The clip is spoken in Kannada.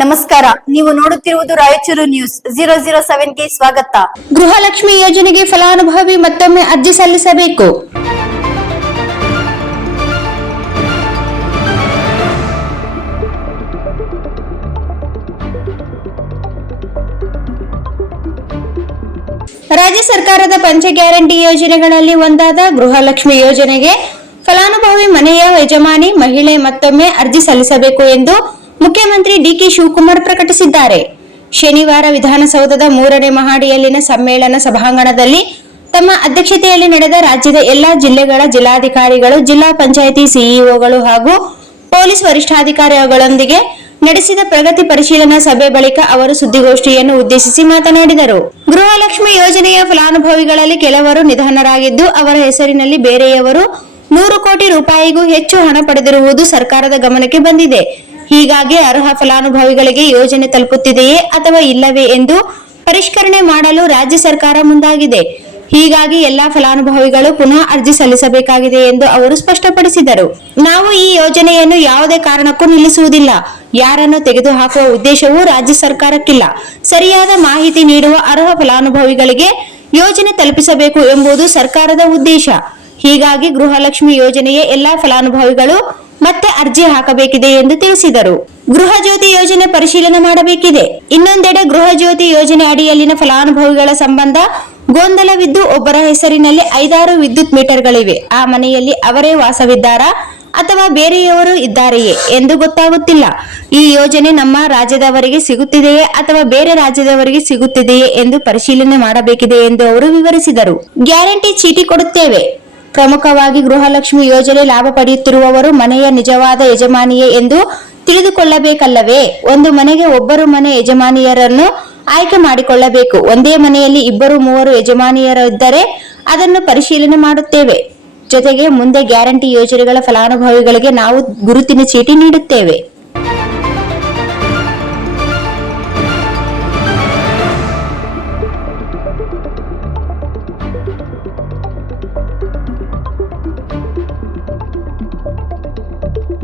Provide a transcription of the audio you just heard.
ನಮಸ್ಕಾರ, ನೀವು ನೋಡುತ್ತಿರುವುದು ರಾಯಚೂರು ನ್ಯೂಸ್ 007ಗೆ ಸ್ವಾಗತ. ಗೃಹಲಕ್ಷ್ಮಿ ಯೋಜನೆಗೆ ಫಲಾನುಭವಿ ಮತ್ತೊಮ್ಮೆ ಅರ್ಜಿ ಸಲ್ಲಿಸಬೇಕು. ರಾಜ್ಯ ಸರ್ಕಾರದ ಪಂಚ ಗ್ಯಾರಂಟಿ ಯೋಜನೆಗಳಲ್ಲಿ ಒಂದಾದ ಗೃಹಲಕ್ಷ್ಮಿ ಯೋಜನೆಗೆ ಫಲಾನುಭವಿ ಮನೆಯ ಯಜಮಾನಿ ಮಹಿಳೆ ಮತ್ತೊಮ್ಮೆ ಅರ್ಜಿ ಸಲ್ಲಿಸಬೇಕು ಎಂದು ಮುಖ್ಯಮಂತ್ರಿ ಡಿಕೆ ಶಿವಕುಮಾರ್ ಪ್ರಕಟಿಸಿದ್ದಾರೆ. ಶನಿವಾರ ವಿಧಾನಸೌಧದ 3ನೇ ಮಹಡಿಯಲ್ಲಿನ ಸಮ್ಮೇಳನ ಸಭಾಂಗಣದಲ್ಲಿ ತಮ್ಮ ಅಧ್ಯಕ್ಷತೆಯಲ್ಲಿ ನಡೆದ ರಾಜ್ಯದ ಎಲ್ಲಾ ಜಿಲ್ಲೆಗಳ ಜಿಲ್ಲಾಧಿಕಾರಿಗಳು, ಜಿಲ್ಲಾ ಪಂಚಾಯಿತಿ ಸಿಇಒಗಳು ಹಾಗೂ ಪೊಲೀಸ್ ವರಿಷ್ಠಾಧಿಕಾರಿಗಳೊಂದಿಗೆ ನಡೆಸಿದ ಪ್ರಗತಿ ಪರಿಶೀಲನಾ ಸಭೆ ಬಳಿಕ ಅವರು ಸುದ್ದಿಗೋಷ್ಠಿಯನ್ನು ಉದ್ದೇಶಿಸಿ ಮಾತನಾಡಿದರು. ಗೃಹಲಕ್ಷ್ಮಿ ಯೋಜನೆಯ ಫಲಾನುಭವಿಗಳಲ್ಲಿ ಕೆಲವರು ನಿಧನರಾಗಿದ್ದು, ಅವರ ಹೆಸರಿನಲ್ಲಿ ಬೇರೆಯವರು 100 ಕೋಟಿ ರೂಪಾಯಿಗೂ ಹೆಚ್ಚು ಹಣ ಪಡೆದಿರುವುದು ಸರ್ಕಾರದ ಗಮನಕ್ಕೆ ಬಂದಿದೆ. ಹೀಗಾಗಿ ಅರ್ಹ ಫಲಾನುಭವಿಗಳಿಗೆ ಯೋಜನೆ ತಲುಪುತ್ತಿದೆಯೇ ಅಥವಾ ಇಲ್ಲವೇ ಎಂದು ಪರಿಷ್ಕರಣೆ ಮಾಡಲು ರಾಜ್ಯ ಸರ್ಕಾರ ಮುಂದಾಗಿದೆ. ಹೀಗಾಗಿ ಎಲ್ಲಾ ಫಲಾನುಭವಿಗಳು ಪುನಃ ಅರ್ಜಿ ಸಲ್ಲಿಸಬೇಕಾಗಿದೆ ಎಂದು ಅವರು ಸ್ಪಷ್ಟಪಡಿಸಿದರು. ನಾವು ಈ ಯೋಜನೆಯನ್ನು ಯಾವುದೇ ಕಾರಣಕ್ಕೂ ನಿಲ್ಲಿಸುವುದಿಲ್ಲ. ಯಾರನ್ನು ತೆಗೆದುಹಾಕುವ ಉದ್ದೇಶವೂ ರಾಜ್ಯ ಸರ್ಕಾರಕ್ಕಿಲ್ಲ. ಸರಿಯಾದ ಮಾಹಿತಿ ನೀಡುವ ಅರ್ಹ ಫಲಾನುಭವಿಗಳಿಗೆ ಯೋಜನೆ ತಲುಪಿಸಬೇಕು ಎಂಬುದು ಸರ್ಕಾರದ ಉದ್ದೇಶ. ಹೀಗಾಗಿ ಗೃಹಲಕ್ಷ್ಮಿ ಯೋಜನೆಯ ಎಲ್ಲಾ ಫಲಾನುಭವಿಗಳು ಮತ್ತೆ ಅರ್ಜಿ ಹಾಕಬೇಕಿದೆ ಎಂದು ತಿಳಿಸಿದರು. ಗೃಹ ಜ್ಯೋತಿ ಯೋಜನೆ ಪರಿಶೀಲನೆ ಮಾಡಬೇಕಿದೆ. ಇನ್ನೊಂದೆಡೆ ಗೃಹ ಜ್ಯೋತಿ ಯೋಜನೆ ಅಡಿಯಲ್ಲಿನ ಫಲಾನುಭವಿಗಳ ಸಂಬಂಧ ಗೊಂದಲವಿದ್ದು, ಒಬ್ಬರ ಹೆಸರಿನಲ್ಲಿ 5-6 ವಿದ್ಯುತ್ ಮೀಟರ್ಗಳಿವೆ. ಆ ಮನೆಯಲ್ಲಿ ಅವರೇ ವಾಸವಿದ್ದಾರಾ ಅಥವಾ ಬೇರೆಯವರು ಇದ್ದಾರೆಯೇ ಎಂದು ಗೊತ್ತಾಗುತ್ತಿಲ್ಲ. ಈ ಯೋಜನೆ ನಮ್ಮ ರಾಜ್ಯದವರಿಗೆ ಸಿಗುತ್ತಿದೆಯೇ ಅಥವಾ ಬೇರೆ ರಾಜ್ಯದವರಿಗೆ ಸಿಗುತ್ತಿದೆಯೇ ಎಂದು ಪರಿಶೀಲನೆ ಮಾಡಬೇಕಿದೆ ಎಂದು ಅವರು ವಿವರಿಸಿದರು. ಗ್ಯಾರಂಟಿ ಚೀಟಿ ಕೊಡುತ್ತೇವೆ. ಪ್ರಮುಖವಾಗಿ ಗೃಹಲಕ್ಷ್ಮಿ ಯೋಜನೆ ಲಾಭ ಪಡೆಯುತ್ತಿರುವವರು ಮನೆಯ ನಿಜವಾದ ಯಜಮಾನಿಯೇ ಎಂದು ತಿಳಿದುಕೊಳ್ಳಬೇಕಲ್ಲವೇ? ಒಂದು ಮನೆಗೆ ಒಬ್ಬರು ಮನೆ ಯಜಮಾನಿಯರನ್ನು ಆಯ್ಕೆ ಮಾಡಿಕೊಳ್ಳಬೇಕು. ಒಂದೇ ಮನೆಯಲ್ಲಿ 2-3 ಯಜಮಾನಿಯರಿದ್ದರೆ ಅದನ್ನು ಪರಿಶೀಲನೆ ಮಾಡುತ್ತೇವೆ. ಜೊತೆಗೆ ಮುಂದೆ ಗ್ಯಾರಂಟಿ ಯೋಜನೆಗಳ ಫಲಾನುಭವಿಗಳಿಗೆ ನಾವು ಗುರುತಿನ ಚೀಟಿ ನೀಡುತ್ತೇವೆ.